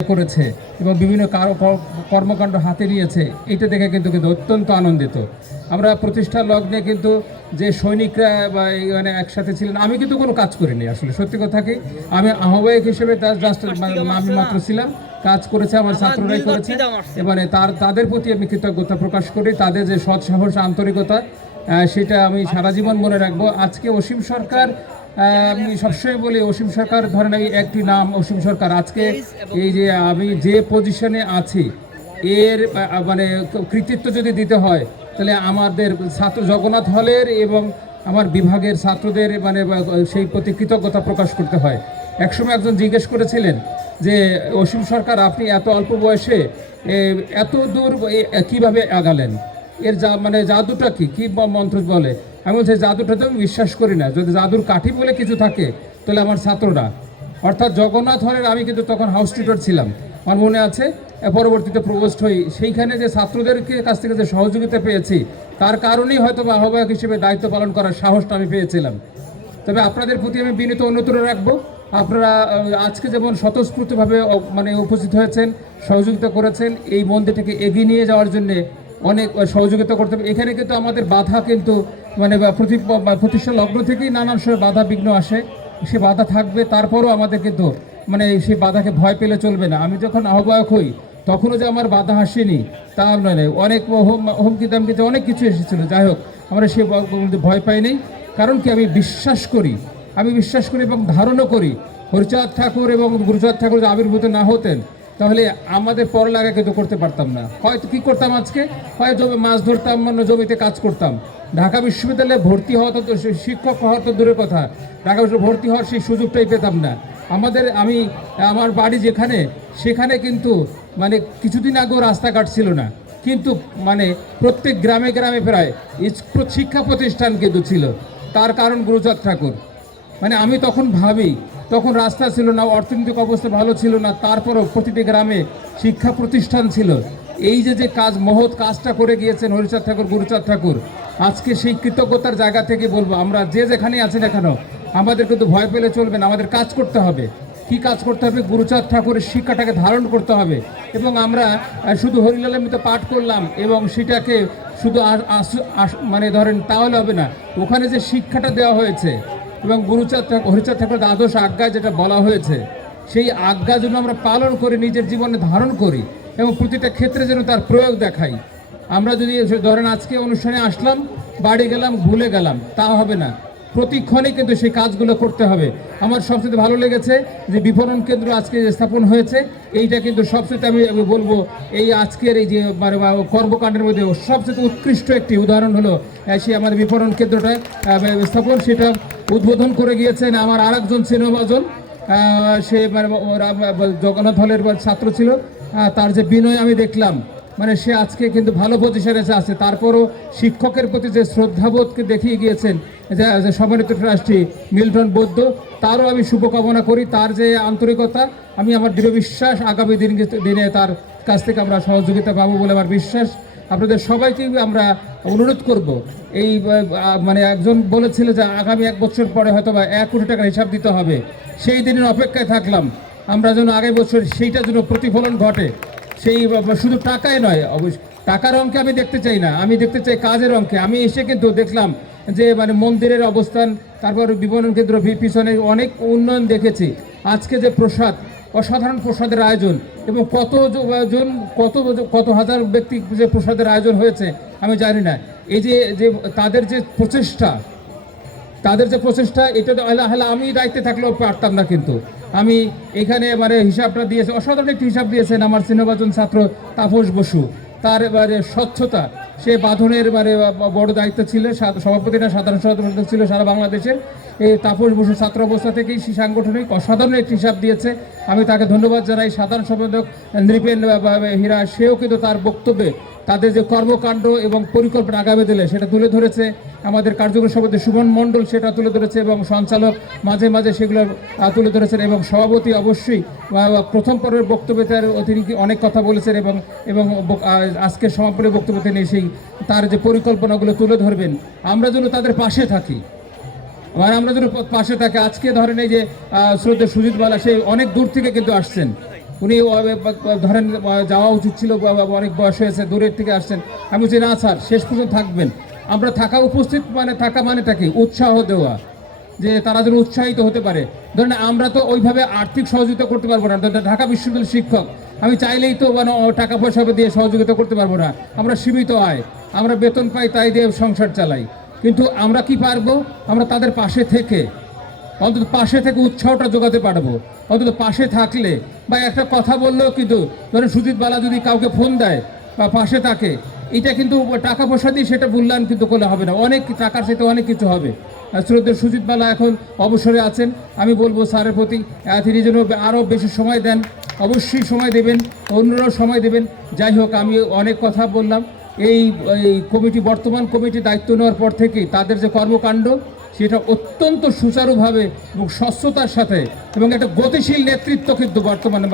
করেছে এবং বিভিন্ন কারও কর্মকাণ্ড হাতে নিয়েছে এটা দেখে কিন্তু কিন্তু অত্যন্ত আনন্দিত। আমরা প্রতিষ্ঠা লগ্নে কিন্তু যে সৈনিকরা বা এখানে একসাথে ছিলেন আমি কিন্তু কোনো কাজ করিনি আসলে সত্যি কথা কি? আমি আহ্বায়ক হিসেবে জাস্ট আমি মাত্র ছিলাম কাজ করেছে আমার ছাত্ররাই করেছে। এবারে তার তাদের প্রতি আমি কৃতজ্ঞতা প্রকাশ করি তাদের যে সৎ সাহস আন্তরিকতা সেটা আমি সারা জীবন মনে রাখব। আজকে অসীম সরকার আমি, সবসময় বলি, অসীম সরকার ধরেন এই একটি নাম, অসীম সরকার। আজকে এই যে আমি যে পজিশনে আছি, এর মানে কৃতিত্ব যদি দিতে হয়, তাহলে আমাদের ছাত্র জগন্নাথ হলের এবং আমার বিভাগের ছাত্রদের মানে সেই প্রতি কৃতজ্ঞতা প্রকাশ করতে হয়। একসময় একজন জিজ্ঞেস করেছিলেন যে, অসীম সরকার, আপনি এত অল্প বয়সে এত দূর কীভাবে আগালেন? এর যা মানে জাদুটা কি? কি মন্ত্র বলে? আমি বলছি জাদুটা তো আমি বিশ্বাস করি না। যদি জাদুর কাঠি বলে কিছু থাকে, তাহলে আমার ছাত্ররা। অর্থাৎ জগন্নাথ হলের আমি কিন্তু তখন হাউস টিউটর ছিলাম। আমার মনে আছে পরবর্তীতে প্রবোস্ট হই। সেইখানে যে ছাত্রদেরকে কাছ থেকে যে সহযোগিতা পেয়েছি, তার কারণেই হয়তো বা আহ্বায়ক হিসেবে দায়িত্ব পালন করার সাহসটা আমি পেয়েছিলাম। তবে আপনাদের প্রতি আমি বিনীত অনুরোধ রাখব, আপনারা আজকে যেমন স্বতঃস্ফূর্তভাবে মানে উপস্থিত হয়েছেন, সহযোগিতা করেছেন, এই মন্দিরটাকে এগিয়ে নিয়ে যাওয়ার জন্য অনেক সহযোগিতা করতে হবে। এখানে কিন্তু আমাদের বাধা কিন্তু মানে প্রতিষ্ঠা লগ্ন থেকেই নানান সময় বাধা বিঘ্ন আসে। সে বাধা থাকবে, তারপরও আমাদের কিন্তু মানে সেই বাধাকে ভয় পেলে চলবে না। আমি যখন আহ্বায়ক হই, তখনও যে আমার বাধা আসেনি, তা নয় অনেক হুম- হুমকি দামকিতে অনেক কিছু এসেছিল। যাই হোক, আমরা সে ভয় পাই নেই। কারণ কি, আমি বিশ্বাস করি, আমি বিশ্বাস করি এবং ধারণও করি। হরিচাঁদ ঠাকুর এবং গুরুচাঁদ ঠাকুর যে আবির্ভূত না হতেন তাহলে আমাদের পড়ালেখা কিন্তু করতে পারতাম না। হয়তো কি করতাম আজকে? হয় জমি মাছ ধরতাম মানে জমিতে কাজ করতাম। ঢাকা বিশ্ববিদ্যালয়ে ভর্তি হওয়া তো শিক্ষক হওয়ার তো দূরের কথা। ঢাকা বিশ্ববিদ্যালয়ে ভর্তি হওয়ার সেই সুযোগটাই পেতাম না। আমাদের, আমি, আমার বাড়ি যেখানে, সেখানে কিন্তু মানে কিছুদিন আগেও রাস্তাঘাট ছিল না। কিন্তু মানে প্রত্যেক গ্রামে গ্রামে প্রায় শিক্ষা প্রতিষ্ঠান কিন্তু ছিল। তার কারণ গুরুচাঁদ ঠাকুর। মানে আমি তখন ভাবি তখন রাস্তা ছিল না, অর্থনৈতিক অবস্থা ভালো ছিল না, তারপরও প্রতিটি গ্রামে শিক্ষা প্রতিষ্ঠান ছিল। এই যে যে কাজ, মহৎ কাজটা করে গিয়েছেন হরিচাঁদ ঠাকুর, গুরুচাঁদ ঠাকুর, আজকে সেই কৃতজ্ঞতার জায়গা থেকে বলব, আমরা যে যেখানে আছি না কেন, আমাদের কিন্তু ভয় পেলে চলবে না, আমাদের কাজ করতে হবে। কি কাজ করতে হবে? গুরুচাঁদ ঠাকুরের শিক্ষাটাকে ধারণ করতে হবে। এবং আমরা শুধু হরিলালের মতো পাঠ করলাম এবং সেটাকে শুধু মানে ধরেন তাহলে হবে না, ওখানে যে শিক্ষাটা দেওয়া হয়েছে এবং গুরুচাঁদ ঠাকুর হরিচাঁদ ঠাকুরের দ্বাদশ আজ্ঞায় যেটা বলা হয়েছে, সেই আজ্ঞা যেন আমরা পালন করি, নিজের জীবনে ধারণ করি এবং প্রতিটা ক্ষেত্রে যেন তার প্রয়োগ দেখাই। আমরা যদি ধরেন আজকে অনুষ্ঠানে আসলাম, বাড়ি গেলাম, ভুলে গেলাম, তা হবে না। প্রতিক্ষণে কিন্তু সেই কাজগুলো করতে হবে। আমার সবচেয়ে ভালো লেগেছে যে বিপণন কেন্দ্র আজকে স্থাপন হয়েছে। এইটা কিন্তু সবচেয়ে আমি আমি বলব, এই আজকের এই যে মানে কর্মকাণ্ডের মধ্যে সবচেয়ে উৎকৃষ্ট একটি উদাহরণ হলো সেই আমাদের বিপণন কেন্দ্রটা স্থাপন। সেটা উদ্বোধন করে গিয়েছেন আমার আরেকজন সিনেমাজন সে মানে জগন্নাথ হলের ছাত্র ছিল। তার যে বিনয় আমি দেখলাম। মানে সে আজকে কিন্তু ভালো পজিশনে আছে। তারপরও শিক্ষকের প্রতি যে শ্রদ্ধাবোধকে দেখিয়ে গিয়েছেন, যে সম্মানিত ট্রাস্টি মিল্টন বৌদ্ধ, তারও আমি শুভকামনা করি। তার যে আন্তরিকতা, আমি আমার দৃঢ় বিশ্বাস আগামী দিন দিনে তার কাছ থেকে আমরা সহযোগিতা পাবো বলে আমার বিশ্বাস। আপনাদের সবাইকে আমরা অনুরোধ করব, এই মানে একজন বলেছিল যে আগামী এক বছর পরে হয়তো বা এক কোটি টাকার হিসাব দিতে হবে। সেই দিনের অপেক্ষায় থাকলাম। আমরা যেন আগামী বছর সেইটা যেন প্রতিফলন ঘটে। সেই শুধু টাকায় নয়, অবশ্য টাকার অঙ্কে আমি দেখতে চাই না। আমি দেখতে চাই কাজের অঙ্কে আমি এসে কিন্তু দেখলাম যে মানে মন্দিরের অবস্থান, তারপর বিপণন কেন্দ্র পিছনে অনেক উন্নয়ন দেখেছি। আজকে যে প্রসাদ, অসাধারণ প্রসাদের আয়োজন এবং কত জন, কত কত হাজার ব্যক্তি যে প্রসাদের আয়োজন হয়েছে, আমি জানি না। এই যে যে তাদের যে প্রচেষ্টা, তাদের যে প্রচেষ্টা, এটা আমি দায়িত্বে থাকলেও পারতাম না কিন্তু। আমি এখানে মানে হিসাবটা দিয়েছে, অসাধারণ একটি হিসাব দিয়েছেন আমার সিনেমাজন ছাত্র তাপস বসু। তার এবারে স্বচ্ছতা, সে বাঁধনের মানে বড় দায়িত্ব ছিল সভাপতি না সাধারণ সম্পাদক ছিল সারা বাংলাদেশের এই তাপস বসু ছাত্র অবস্থা থেকেই সেই সাংগঠনিক অসাধারণ একটি হিসাব দিয়েছে। আমি তাকে ধন্যবাদ জানাই। সাধারণ সম্পাদক নৃপেন হীরা, সেও কিন্তু তার বক্তব্যে তাদের যে কর্মকাণ্ড এবং পরিকল্পনা আগামী দিলে সেটা তুলে ধরেছে। আমাদের কার্যকরী সভাপতি সুমন মণ্ডল সেটা তুলে ধরেছে এবং সঞ্চালক মাঝে মাঝে সেগুলো তুলে ধরেছেন এবং সভাপতি অবশ্যই প্রথম পর্বের বক্তব্যে তার কি অনেক কথা বলেছেন এবং এবং আজকের সমাপনী বক্তব্য তিনি সেই তার যে পরিকল্পনাগুলো তুলে ধরবেন, আমরা যেন তাদের পাশে থাকি। মানে আমরা যেন পাশে থাকি। আজকে ধরেন এই যে শ্রদ্ধা সুজিত বালা, সে অনেক দূর থেকে কিন্তু আসছেন। উনি ধরেন যাওয়া উচিত ছিল অনেক বয়স হয়েছে, দূরের থেকে আসছেন। আমি বলছি, না স্যার, শেষ পর্যন্ত থাকবেন। আমরা থাকা উপস্থিত মানে থাকা মানে কি? উৎসাহ দেওয়া, যে তারা যেন উৎসাহিত হতে পারে। ধরেন আমরা তো ওইভাবে আর্থিক সহযোগিতা করতে পারব না। ধরেন ঢাকা বিশ্ববিদ্যালয়ের শিক্ষক, আমি চাইলেই তো মানে টাকা পয়সা দিয়ে সহযোগিতা করতে পারব না। আমরা সীমিত আয়, আমরা বেতন পাই তাই দিয়ে সংসার চালাই। কিন্তু আমরা কি পারব? আমরা তাদের পাশে থেকে, অন্তত পাশে থেকে উৎসাহটা যোগাতে পারব। অন্তত পাশে থাকলে, বা একটা কথা বললেও কিন্তু ধরেন সুজিত বালা যদি কাউকে ফোন দেয় পাশে থাকে, এটা কিন্তু টাকা পয়সা দিয়ে সেটা মূল্যায়ন কিন্তু করলে হবে না। অনেক টাকার সাথে অনেক কিছু হবে। আর শ্রদ্ধেয় সুজিত বালা এখন অবসরে আছেন। আমি বলব স্যারের প্রতি তিনি যেন আরও বেশি সময় দেন, অবশ্যই সময় দেবেন, অন্যরাও সময় দেবেন। যাই হোক, আমি অনেক কথা বললাম। এই এই কমিটি, বর্তমান কমিটি দায়িত্ব নেওয়ার পর থেকেই তাদের যে কর্মকাণ্ড সেটা অত্যন্ত সুচারুভাবে এবং স্বচ্ছতার সাথে এবং একটা গতিশীল নেতৃত্ব কিন্তু বর্তমানে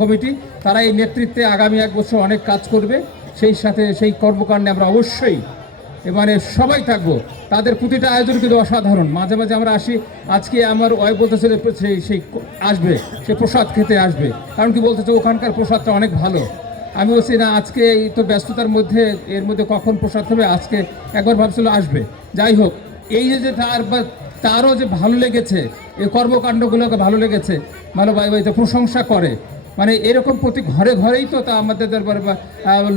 কমিটি, তারা এই নেতৃত্বে আগামী এক বছর অনেক কাজ করবে। সেই সাথে সেই কর্মকাণ্ডে আমরা অবশ্যই এ মানে সবাই থাকব। তাদের প্রতিটা আয়োজন কিন্তু অসাধারণ। মাঝে মাঝে আমরা আসি, আজকে আমার ওয়াই বলতেছে সেই সেই আসবে, সে প্রসাদ খেতে আসবে। কারণ কি বলতেছে, ওখানকার প্রসাদটা অনেক ভালো। আমি বলছি, না, আজকে এই তো ব্যস্ততার মধ্যে, এর মধ্যে কখন প্রসাদ হবে? আজকে একবার ভাবছিল আসবে। যাই হোক এই যে তার তারও যে ভালো লেগেছে, এই কর্মকাণ্ডগুলোকে ভালো লেগেছে ভালো ভাই ভাই প্রশংসা করে। মানে এরকম প্রতি ঘরে ঘরেই তো তা আমাদের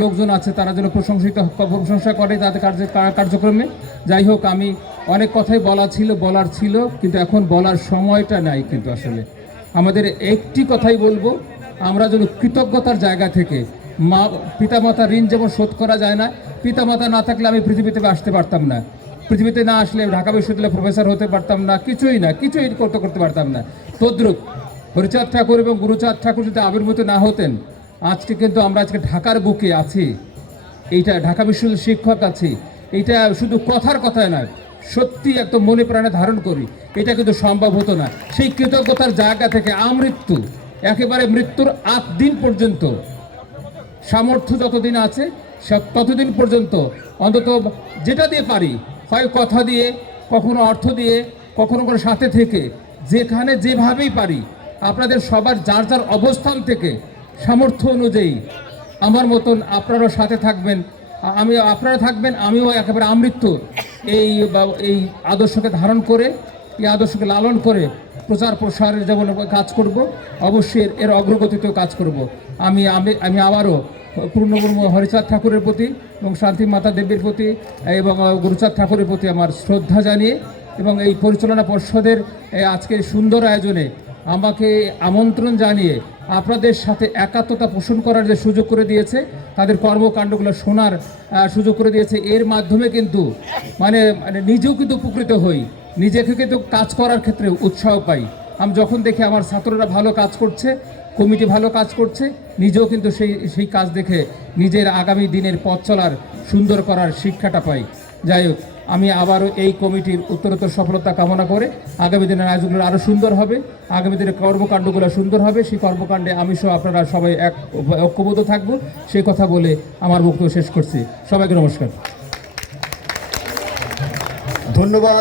লোকজন আছে, তারা যেন প্রশংসিত প্রশংসা করে তাদের কার্য কার্যক্রমে। যাই হোক, আমি অনেক কথাই বলা ছিল, বলার ছিল, কিন্তু এখন বলার সময়টা নাই কিন্তু আসলে। আমাদের একটি কথাই বলব, আমরা যেন কৃতজ্ঞতার জায়গা থেকে, মা পিতামাতার ঋণ যেমন শোধ করা যায় না, পিতামাতা না থাকলে আমি পৃথিবীতে আসতে পারতাম না। পৃথিবীতে না আসলে ঢাকা বিশ্ববিদ্যালয়ে প্রফেসর হতে পারতাম না, কিছুই না, কিছুই করতে করতে পারতাম না। তদ্রুপ, হরিচাঁদ ঠাকুর এবং গুরুচাঁদ ঠাকুর যদি আবির্ভূত না হতেন, আজকে কিন্তু আমরা আজকে ঢাকার বুকে আছি। এইটা ঢাকা বিশ্ববিদ্যালয়ের শিক্ষক আছি। এইটা শুধু কথার কথায় নয়, সত্যি একদম মনে প্রাণে ধারণ করি, এটা কিন্তু সম্ভব হতো না। সেই কৃতজ্ঞতার জায়গা থেকে আমৃত্যু, একেবারে মৃত্যুর আট দিন পর্যন্ত, সামর্থ্য যতদিন আছে ততদিন পর্যন্ত, অন্তত যেটা দিয়ে পারি হয় কথা দিয়ে, কখনো অর্থ দিয়ে, কখনো কোনো সাথে থেকে, যেখানে যেভাবেই পারি, আপনাদের সবার যার যার অবস্থান থেকে, সামর্থ্য অনুযায়ী আমার মতন আপনারাও সাথে থাকবেন। আমি, আপনারা থাকবেন, আমিও একেবারে আমৃত্যু এই এই আদর্শকে ধারণ করে, এই আদর্শকে লালন করে প্রচার প্রসারের যেমন কাজ করব, অবশ্যই এর অগ্রগতিতেও কাজ করব। আমি আমি আমি আবারও পূর্ণব্রহ্ম হরিচাঁদ ঠাকুরের প্রতি এবং শান্তি মাতা দেবীর প্রতি এবং গুরুচাঁদ ঠাকুরের প্রতি আমার শ্রদ্ধা জানিয়ে এবং এই পরিচালনা পর্ষদের আজকের সুন্দর আয়োজনে আমাকে আমন্ত্রণ জানিয়ে আপনাদের সাথে একাত্মতা পোষণ করার যে সুযোগ করে দিয়েছে, তাদের কর্মকাণ্ডগুলো শোনার সুযোগ করে দিয়েছে, এর মাধ্যমে কিন্তু মানে মানে নিজেও কিন্তু উপকৃত হই, নিজেকে কিন্তু কাজ করার ক্ষেত্রে উৎসাহ পাই। আমি যখন দেখি আমার ছাত্ররা ভালো কাজ করছে কমিটি ভালো কাজ করছে, নিজেও কিন্তু সেই সেই কাজ দেখে নিজের আগামী দিনের পথ চলার সুন্দর করার শিক্ষাটা পাই। যাই হোক, আমি আবারও এই কমিটির উত্তরোত্তর সফলতা কামনা করে আগামী দিনের আয়োজনগুলো আরও সুন্দর হবে, আগামী দিনের কর্মকাণ্ডগুলো সুন্দর হবে, সেই কর্মকাণ্ডে আমি সহ আপনারা সবাই এক, ঐক্যবদ্ধ থাকব, সেই কথা বলে আমার বক্তব্য শেষ করছি। সবাইকে নমস্কার। ধন্যবাদ।